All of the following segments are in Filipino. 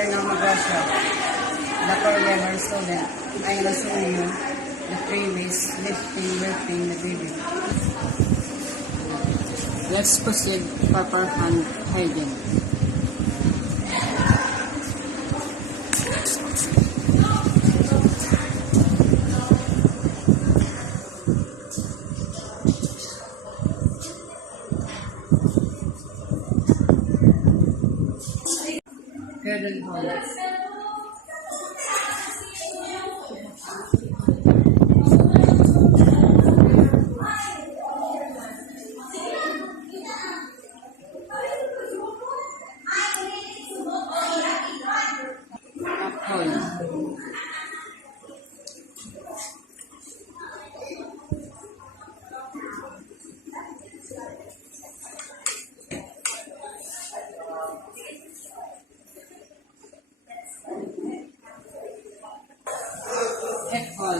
after na mag-workshop, the core level student ay nasuyo the 3 ways, lifting, burping, the breathing. Let's proceed proper hand hygiene. Garden hall. Heck hall.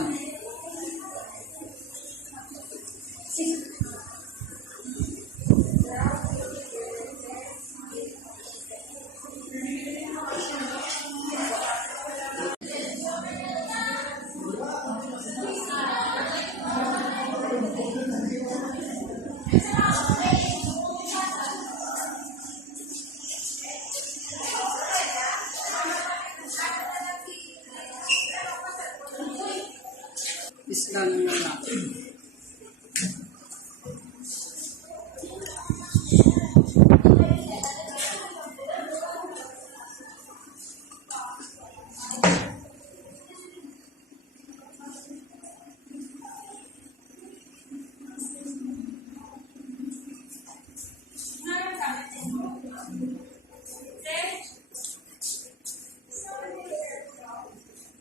Islam na natin.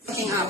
Looking up.